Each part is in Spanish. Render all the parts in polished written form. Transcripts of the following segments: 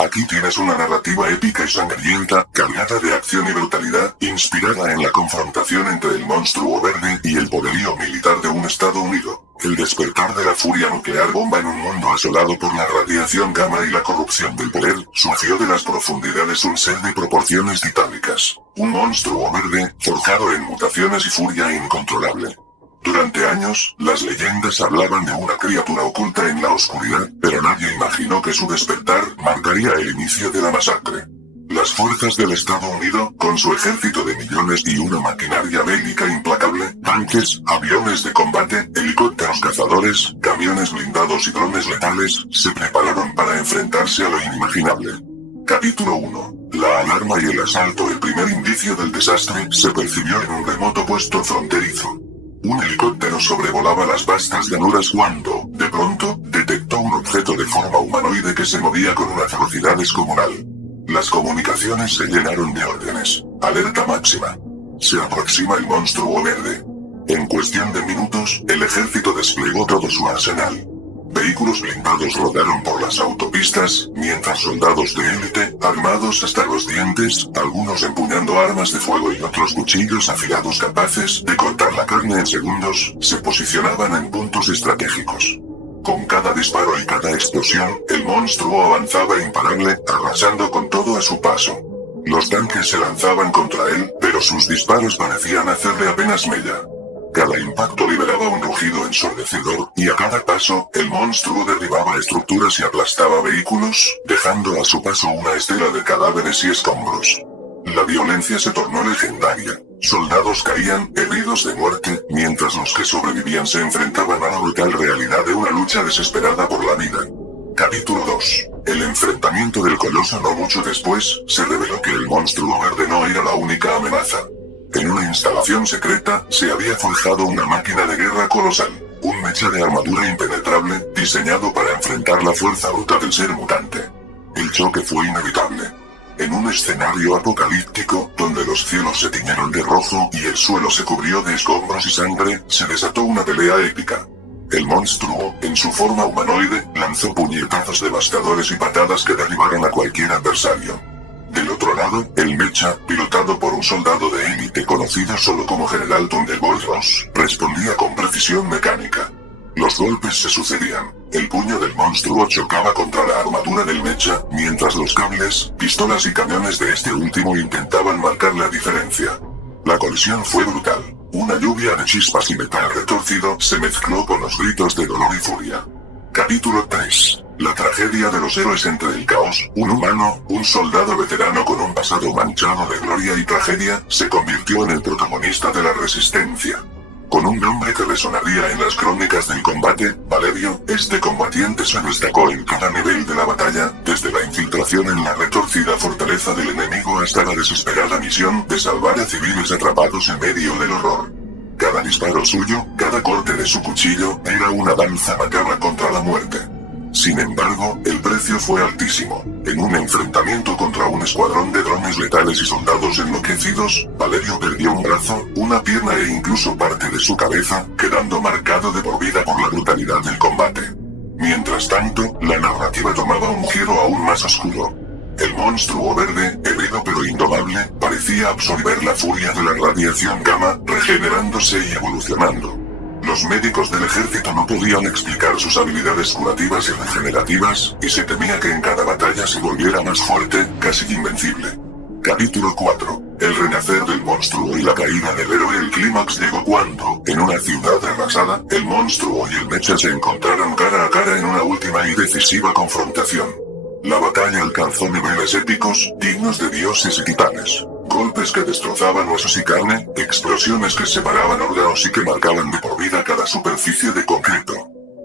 Aquí tienes una narrativa épica y sangrienta, cargada de acción y brutalidad, inspirada en la confrontación entre el monstruo verde y el poderío militar de un Estado Unido. El despertar de la furia nuclear bomba en un mundo asolado por la radiación gamma y la corrupción del poder, surgió de las profundidades un ser de proporciones titánicas. Un monstruo verde, forjado en mutaciones y furia incontrolable. Durante años, las leyendas hablaban de una criatura oculta en la oscuridad, pero nadie imaginó que su despertar marcaría el inicio de la masacre. Las fuerzas del Estado Unido, con su ejército de millones y una maquinaria bélica implacable, tanques, aviones de combate, helicópteros cazadores, camiones blindados y drones letales, se prepararon para enfrentarse a lo inimaginable. Capítulo 1. La alarma y el asalto. El primer indicio del desastre se percibió en un remoto puesto fronterizo. Un helicóptero sobrevolaba las vastas llanuras cuando, de pronto, detectó un objeto de forma humanoide que se movía con una velocidad descomunal. Las comunicaciones se llenaron de órdenes. Alerta máxima. Se aproxima el monstruo verde. En cuestión de minutos, el ejército desplegó todo su arsenal. Vehículos blindados rodaron por las autopistas, mientras soldados de élite, armados hasta los dientes, algunos empuñando armas de fuego y otros cuchillos afilados capaces de cortar la carne en segundos, se posicionaban en puntos estratégicos. Con cada disparo y cada explosión, el monstruo avanzaba imparable, arrasando con todo a su paso. Los tanques se lanzaban contra él, pero sus disparos parecían hacerle apenas mella. Cada impacto liberaba un rugido ensordecedor, y a cada paso, el monstruo derribaba estructuras y aplastaba vehículos, dejando a su paso una estela de cadáveres y escombros. La violencia se tornó legendaria. Soldados caían, heridos de muerte, mientras los que sobrevivían se enfrentaban a la brutal realidad de una lucha desesperada por la vida. Capítulo 2. El enfrentamiento del coloso. No mucho después, se reveló que el monstruo verde no era la única amenaza. En una instalación secreta, se había forjado una máquina de guerra colosal, un mecha de armadura impenetrable, diseñado para enfrentar la fuerza bruta del ser mutante. El choque fue inevitable. En un escenario apocalíptico, donde los cielos se tiñeron de rojo y el suelo se cubrió de escombros y sangre, se desató una pelea épica. El monstruo, en su forma humanoide, lanzó puñetazos devastadores y patadas que derribaron a cualquier adversario. Del otro lado, el mecha, pilotado por un soldado de élite conocido solo como General Thunderbolt Ross, respondía con precisión mecánica. Los golpes se sucedían. El puño del monstruo chocaba contra la armadura del mecha, mientras los cables, pistolas y camiones de este último intentaban marcar la diferencia. La colisión fue brutal. Una lluvia de chispas y metal retorcido se mezcló con los gritos de dolor y furia. Capítulo 3. La tragedia de los héroes entre el caos. Un humano, un soldado veterano con un pasado manchado de gloria y tragedia, se convirtió en el protagonista de la resistencia. Con un nombre que resonaría en las crónicas del combate, Valerio, este combatiente se destacó en cada nivel de la batalla, desde la infiltración en la retorcida fortaleza del enemigo hasta la desesperada misión de salvar a civiles atrapados en medio del horror. Cada disparo suyo, cada corte de su cuchillo, era una danza macabra contra la muerte. Sin embargo, el precio fue altísimo. En un enfrentamiento contra un escuadrón de drones letales y soldados enloquecidos, Valerio perdió un brazo, una pierna e incluso parte de su cabeza, quedando marcado de por vida por la brutalidad del combate. Mientras tanto, la narrativa tomaba un giro aún más oscuro. El monstruo verde, herido pero indomable, parecía absorber la furia de la radiación gamma, regenerándose y evolucionando. Los médicos del ejército no podían explicar sus habilidades curativas y regenerativas, y se temía que en cada batalla se volviera más fuerte, casi invencible. Capítulo 4. El renacer del monstruo y la caída del héroe. El clímax llegó cuando, en una ciudad arrasada, el monstruo y el mecha se encontraron cara a cara en una última y decisiva confrontación. La batalla alcanzó niveles épicos, dignos de dioses y titanes. Golpes que destrozaban huesos y carne, explosiones que separaban órganos y que marcaban de por vida cada superficie de concreto.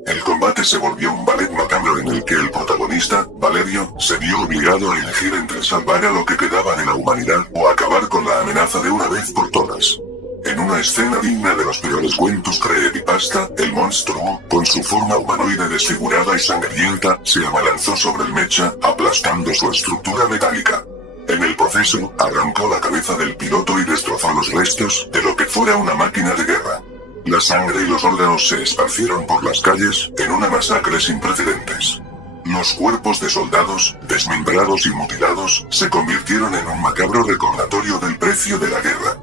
El combate se volvió un ballet macabro en el que el protagonista, Valerio, se vio obligado a elegir entre salvar a lo que quedaba de la humanidad o acabar con la amenaza de una vez por todas. En una escena digna de los peores cuentos creepypasta, el monstruo, con su forma humanoide desfigurada y sangrienta, se abalanzó sobre el mecha, aplastando su estructura metálica. En el proceso, arrancó la cabeza del piloto y destrozó los restos de lo que fuera una máquina de guerra. La sangre y los órganos se esparcieron por las calles, en una masacre sin precedentes. Los cuerpos de soldados, desmembrados y mutilados, se convirtieron en un macabro recordatorio del precio de la guerra.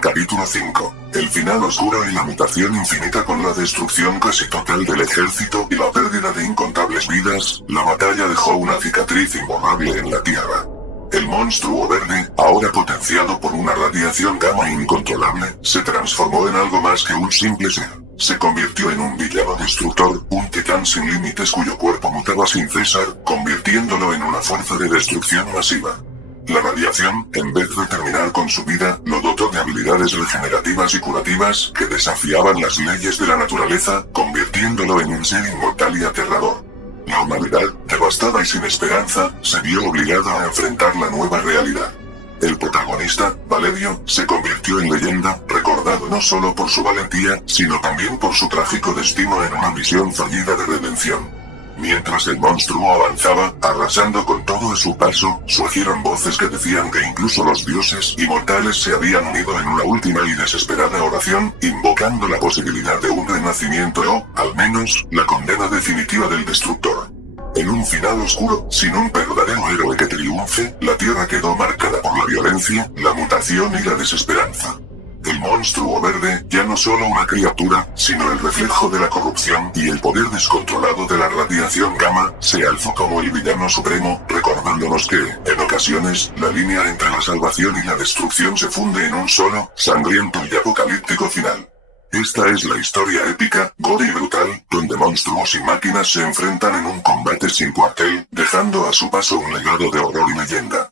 Capítulo 5. El final oscuro y la mutación infinita con la destrucción casi total del ejército y la pérdida de incontables vidas, la batalla dejó una cicatriz imborrable en la Tierra. El monstruo verde, ahora potenciado por una radiación gamma incontrolable, se transformó en algo más que un simple ser. Se convirtió en un villano destructor, un titán sin límites cuyo cuerpo mutaba sin cesar, convirtiéndolo en una fuerza de destrucción masiva. La radiación, en vez de terminar con su vida, lo dotó de habilidades regenerativas y curativas que desafiaban las leyes de la naturaleza, convirtiéndolo en un ser inmortal y aterrador. La humanidad, devastada y sin esperanza, se vio obligada a enfrentar la nueva realidad. El protagonista, Valerio, se convirtió en leyenda, recordado no solo por su valentía, sino también por su trágico destino en una misión fallida de redención. Mientras el monstruo avanzaba, arrasando con todo a su paso, surgieron voces que decían que incluso los dioses y mortales se habían unido en una última y desesperada oración, invocando la posibilidad de un renacimiento o, al menos, la condena definitiva del destructor. En un final oscuro, sin un verdadero héroe que triunfe, la Tierra quedó marcada por la violencia, la mutación y la desesperanza. El monstruo verde, ya no solo una criatura, sino el reflejo de la corrupción y el poder descontrolado de la radiación gamma, se alzó como el villano supremo, recordándonos que, en ocasiones, la línea entre la salvación y la destrucción se funde en un solo, sangriento y apocalíptico final. Esta es la historia épica, gore y brutal, donde monstruos y máquinas se enfrentan en un combate sin cuartel, dejando a su paso un legado de horror y leyenda.